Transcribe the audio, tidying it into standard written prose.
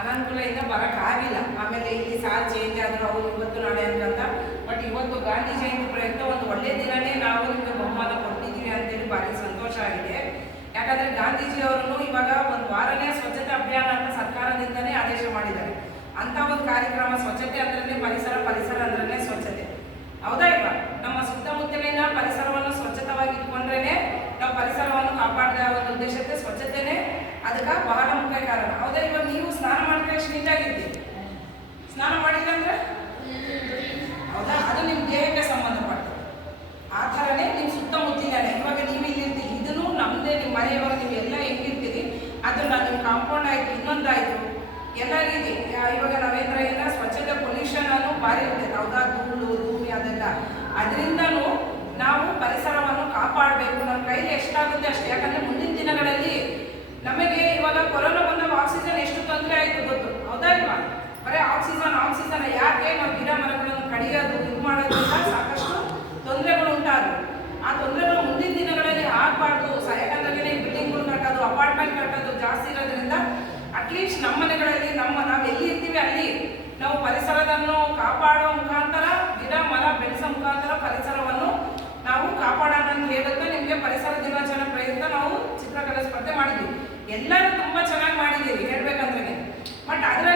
ಅನಾನುಕೂಲದಿಂದ ಬರೋಕ್ಕಾಗಿಲ್ಲ. ಆಮೇಲೆ ಇಲ್ಲಿ sir change ಆದರೂ ಅವರು ಇವತ್ತು ನಾಳೆ ಅಂತ. ಬಟ್ ಇವತ್ತು ಗಾಂಧಿ ಜಯಂತಿ ಪ್ರಯುಕ್ತ ಒಂದು ಒಳ್ಳೆ ದಿನನೇ ನಾವು ನಿಮಗೆ ಬಹುಮಾನ ಕೊಡ್ತಿದ್ದೀವಿ ಅಂತೇಳಿ ಭಾರಿ ಸಂತೋಷ ಆಗಿದೆ. ಯಾಕಂದರೆ ಗಾಂಧೀಜಿಯವರನ್ನು ಇವಾಗ ಒಂದು ವಾರನೇ ಸ್ವಚ್ಛತೆ ಅಭಿಯಾನ ಅಂತ ಸರ್ಕಾರದಿಂದನೇ ಆದೇಶ ಮಾಡಿದ್ದಾರೆ. ಅಂಥ ಒಂದು ಕಾರ್ಯಕ್ರಮ ಸ್ವಚ್ಛತೆ ಅಂದ್ರೆ ಪರಿಸರ, ಪರಿಸರ ಅಂದ್ರೆ ಸ್ವಚ್ಛತೆ. ಹೌದಾ ಇಲ್ವಾ? ನಮ್ಮ ಸುತ್ತಮುತ್ತಲಿನ ಪರಿಸರವನ್ನು ಸ್ವಚ್ಛತವಾಗಿ ಇಟ್ಕೊಂಡ್ರೇನೆ ನಾವು ಪರಿಸರವನ್ನು ಕಾಪಾಡಿದ ಒಂದು ಉದ್ದೇಶಕ್ಕೆ ಸ್ವಚ್ಛತೆನೇ ಅದಕ್ಕೆ ಬಹಳ ಮುಖ್ಯ ಕಾರಣ. ಹೌದಾ? ಇವಾಗ ನೀವು ಸ್ನಾನ ಮಾಡಿದ್ರೆ ಎಷ್ಟು ನೀಟಾಗಿರ್ತೀವಿ, ಸ್ನಾನ ಮಾಡಿಲ್ಲ ಅಂದ್ರೆ ಹೌದಾ, ಅದು ನಿಮ್ಮ ದೇಹಕ್ಕೆ ಸಂಬಂಧಪಟ್ಟು. ಆ ಥರನೇ ನಿಮ್ಮ ಸುತ್ತಮುತ್ತಲಿನ ಇವಾಗ ನೀವು ಇಲ್ಲಿರ್ತೀವಿ, ಇದನ್ನು ನಮ್ಮದೇ ನಿಮ್ಮ ಮನೆಯವಾಗ ನೀವು ಎಲ್ಲ ಹೆಂಗಿರ್ತೀರಿ ಅದನ್ನ ನಿಮ್ಮ ಕಾಂಪೌಂಡ್ ಆಯಿತು, ಇನ್ನೊಂದಾಯಿತು, ಎಲ್ಲ ರೀತಿ. ಇವಾಗ ನಾವೇಂದ್ರಾಗಿಂದ ಸ್ವಚ್ಛತೆ ಪೊಲ್ಯೂಷನ್ ಅನ್ನು ಭಾರಿ ಇರ್ತೈತೆ. ಹೌದಾ? ಧೂಳು ಧೂಮಿ ಅದೆಲ್ಲ. ಅದರಿಂದನೂ ನಾವು ಪರಿಸರವನ್ನು ಕಾಪಾಡಬೇಕು. ನಮ್ಮ ಕೈಲಿ ಎಷ್ಟಾಗುತ್ತೆ ಅಷ್ಟೇ. ಯಾಕಂದರೆ ಮುಂದಿನ ದಿನಗಳಲ್ಲಿ ನಮಗೆ ಇವಾಗ ಕೊರೋನಾ ಬಂದಾಗ ಆಕ್ಸಿಜನ್ ಎಷ್ಟು ತೊಂದರೆ ಆಯಿತು ಗೊತ್ತು. ಹೌದಾ ಇಲ್ವಾ? ಬರೀ ಆಕ್ಸಿಜನ್ ಯಾಕೆ ನಾವು ಗಿಡ ಮರಗಳನ್ನು ಕಡಿಯೋದು ಇದು ಮಾಡೋದ್ರಿಂದ ಸಾಕಷ್ಟು ತೊಂದರೆಗಳು ಉಂಟಾದವು. ಆ ತೊಂದರೆಗಳು ಮುಂದಿನ ದಿನಗಳಲ್ಲಿ ಆಗಬಾರ್ದು. ಯಾಕಂದ್ರೆ ಬಿಲ್ಡಿಂಗ್ಗಳು ಕಟ್ಟೋದು, ಅಪಾರ್ಟ್ಮೆಂಟ್ ಕಟ್ಟೋದು ಜಾಸ್ತಿ ಇರೋದ್ರಿಂದ ಅಟ್ಲೀಸ್ಟ್ ನಮ್ಮ ಮನೆಗಳಲ್ಲಿ ನಾವು ಎಲ್ಲಿ ಇರ್ತೀವಿ ಅಲ್ಲಿ ನಾವು ಪರಿಸರವನ್ನು ಕಾಪಾಡೋ ಮುಖಾಂತರ, ಗಿಡ ಮರ ಬೆಳೆಸೋ ಮುಖಾಂತರ ಪರಿಸರವನ್ನು ನಾವು ಕಾಪಾಡೋಣ ಅಂತ ಹೇಳುತ್ತಾ ನಿಮಗೆ ಪರಿಸರ ದಿನಾಚರಣೆ ಪ್ರಯುಕ್ತ ನಾವು ಚಿತ್ರಕಲಾ ಸ್ಪರ್ಧೆ ಮಾಡಿದ್ವಿ. ಎಲ್ಲರೂ ತುಂಬ ಚೆನ್ನಾಗಿ ಮಾಡಿದ್ದೀರಿ ಹೇಳ್ಬೇಕಂದ್ರೆ. ಬಟ್ ಅದರಲ್ಲಿ